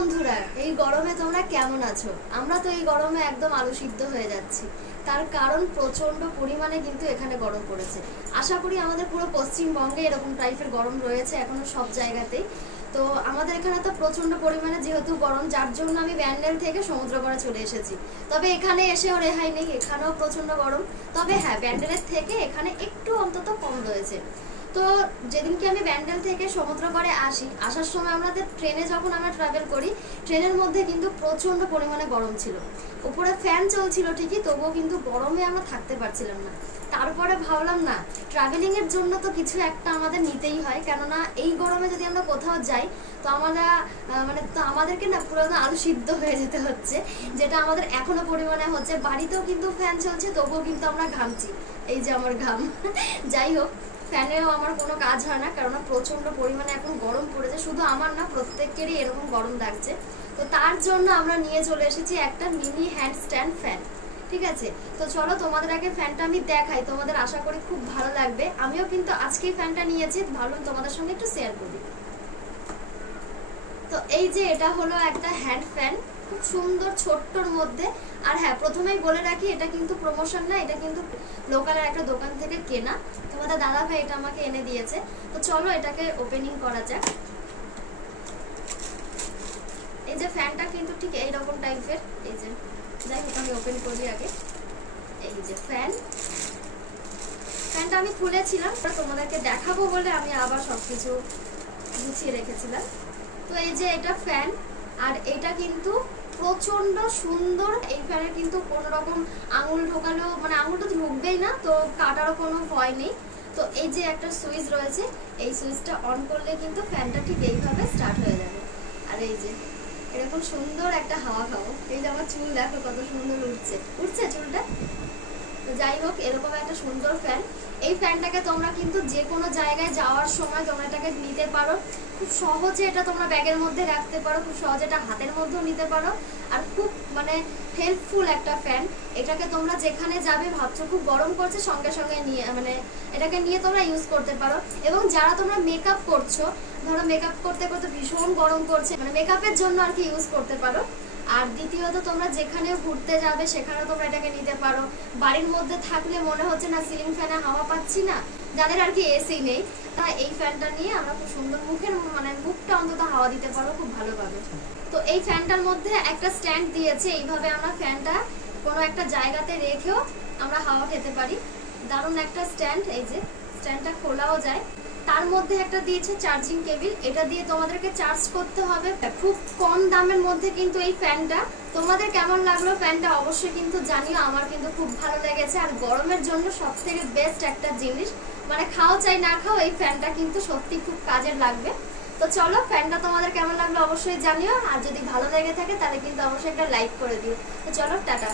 বন্ধুরা, এই গরমে তোমরা কেমন আছো? আমরা তো এই গরমে একদম আলু সিদ্ধ হয়ে যাচ্ছি। তার কারণ প্রচন্ড পরিমাণে কিন্তু এখানে গরম পড়েছে। আশা করি আমাদের পুরো পশ্চিমবঙ্গে এরকম টাইপের গরম রয়েছে এখনো সব জায়গাতেই। তো আমাদের এখানে তো প্রচন্ড পরিমাণে যেহেতু গরম, যার জন্য আমি ব্যান্ডেল থেকে সমুদ্র পাড়ে চলে এসেছি। তবে এখানে এসেও রেহাই নেই, এখানেও প্রচন্ড গরম। তবে হ্যাঁ, ব্যান্ডেলের থেকে এখানে একটু অন্তত কম রয়েছে। তো যেদিনকে আমি ব্যান্ডেল থেকে সমুদ্র পাড়ে আসার সময় আমাদের ট্রেনে যখন আমরা ট্রাভেল করি, ট্রেনের মধ্যে কিন্তু প্রচন্ড পরিমাণে গরম ছিল। উপরে ফ্যান চলছিল ঠিকই, তবুও কিন্তু গরমে আমরা থাকতে পারছিলাম না। তারপরে ভাবলাম না, ট্রাভেলিং এর জন্য তো কিছু একটা আমাদের নিতেই হয়, কেননা এই গরমে যদি আমরা কোথাও যাই তো আমাদেরকে না পুরো আলু সিদ্ধ হয়ে যেতে হচ্ছে, যেটা আমাদের এখনো পরিমাণে হচ্ছে। বাড়িতেও কিন্তু ফ্যান চলছে, তবুও কিন্তু আমরা ঘামছি। এই যে আমার ঘাম। যাই হোক, ফ্যানেও আমার কোনো কাজ হয় না, কারণ প্রচন্ড পরিমাণে এখন গরম পড়েছে। শুধু আমার না, প্রত্যেকেরই এরকম গরম লাগছে। তো তার জন্য আমরা নিয়ে চলে এসেছি একটা মিনি হ্যান্ড স্ট্যান্ড ফ্যান। ঠিক আছে, তো চলো তোমাদের আগে ফ্যানটা আমি দেখাই, তোমাদের আশা করি খুব ভালো লাগবে। আমিও কিন্তু আজকেই ফ্যানটা নিয়েছি, ভাবলাম তোমাদের সঙ্গে একটু শেয়ার করি। তো এই যে এটা হলো একটা হ্যান্ড ফ্যান, খুব সুন্দর ছোট্টর মধ্যে। আর হ্যাঁ, প্রথমেই বলে রাখি, এটা কিন্তু প্রমোশন না, এটা কিন্তু লোকালের একটা দোকান থেকে কেনা। তোমাদের দাদা ভাই এটা আমাকে এনে দিয়েছে। তো চলো এটাকে ওপেনিং করা যাক। এই যে ফ্যানটা কিন্তু ঠিক এইরকম টাইপের। এই যে, যাই হোক, আমি ওপেন করি আগে। এই যে ফ্যানটা আমি খুলেছিলাম, তোমাদেরকে দেখাবো বলে আমি আবার সবকিছু গুছিয়ে রেখেছিলাম। তো এই যে এটা ফ্যান, আর এটা কিন্তু প্রচন্ড সুন্দর। এই ফ্যানে কিন্তু কোনো রকম আঙুল ঢোকালেও আঙুলটা ঢুকবেই না, তো কাটারও কোনো ভয় নেই। তো এই যে একটা সুইচ রয়েছে, এই সুইচটা অন করলে কিন্তু ফ্যানটা ঠিক এইভাবে স্টার্ট হয়ে যাবে। আর এই যে এরকম সুন্দর একটা হাওয়া খাবো। এই যে আমার চুল দেখো কত সুন্দর উঠছে চুলটা। তো যাই হোক, এরকম একটা সুন্দর ফ্যান। এই ফ্যানটাকে তোমরা কিন্তু যে কোনো জায়গায় যাওয়ার সময় তোমরা এটাকে নিতে পারো। খুব সহজে এটা তোমরা ব্যাগের মধ্যে রাখতে পারো, খুব সহজে এটা হাতের মধ্যেও নিতে পারো। আর খুব হেল্পফুল একটা ফ্যান। এটাকে তোমরা যেখানে যাবে, ভাবছো খুব গরম করছে, সঙ্গে সঙ্গে নিয়ে এটাকে নিয়ে তোমরা ইউজ করতে পারো। এবং যারা তোমরা মেকআপ করছো, ধরো মেকআপ করতে করতে ভীষণ গরম করছে, মেকআপের জন্য আর কি ইউজ করতে পারো। আর দ্বিতীয়ত, তোমরা যেখানে ঘুরতে যাবে সেখানেও তোমরা এটাকে নিতে পারো। বাড়ির মধ্যে থাকলে মনে হচ্ছে না সিলিং ফ্যানে হাওয়া পাচ্ছি না, যাদের আর কি এসি নেই, তারা এই ফ্যানটা নিয়ে আমরা খুব সুন্দর মুখটা অন্তত হাওয়া দিতে পারো খুব ভালোভাবে। তো এই ফ্যানটার মধ্যে একটা স্ট্যান্ড দিয়েছে, এইভাবে আমরা ফ্যানটা কোনো একটা জায়গাতে রেখেও আমরা হাওয়া খেতে পারি। দারুণ একটা স্ট্যান্ড। এই যে স্ট্যান্ডটা খোলাও যায়। তার মধ্যে একটা দিয়েছে চার্জিং কেবিল, এটা দিয়ে তোমাদেরকে চার্জ করতে হবে। খুব কম দামের মধ্যে কিন্তু এই ফ্যানটা। তোমাদের কেমন লাগলো ফ্যানটা অবশ্যই কিন্তু জানিও। আমার কিন্তু খুব ভালো লেগেছে। আর গরমের জন্য সব থেকে বেস্ট একটা জিনিস, খাও চাই না খাও, এই ফ্যানটা কিন্তু সত্যি খুব কাজের লাগবে। তো চলো, ফ্যানটা তোমাদের কেমন লাগলো অবশ্যই জানিও। আর যদি ভালো লেগে থাকে তাহলে কিন্তু অবশ্যই একটা লাইক করে দিও। তো চলো, টাটা।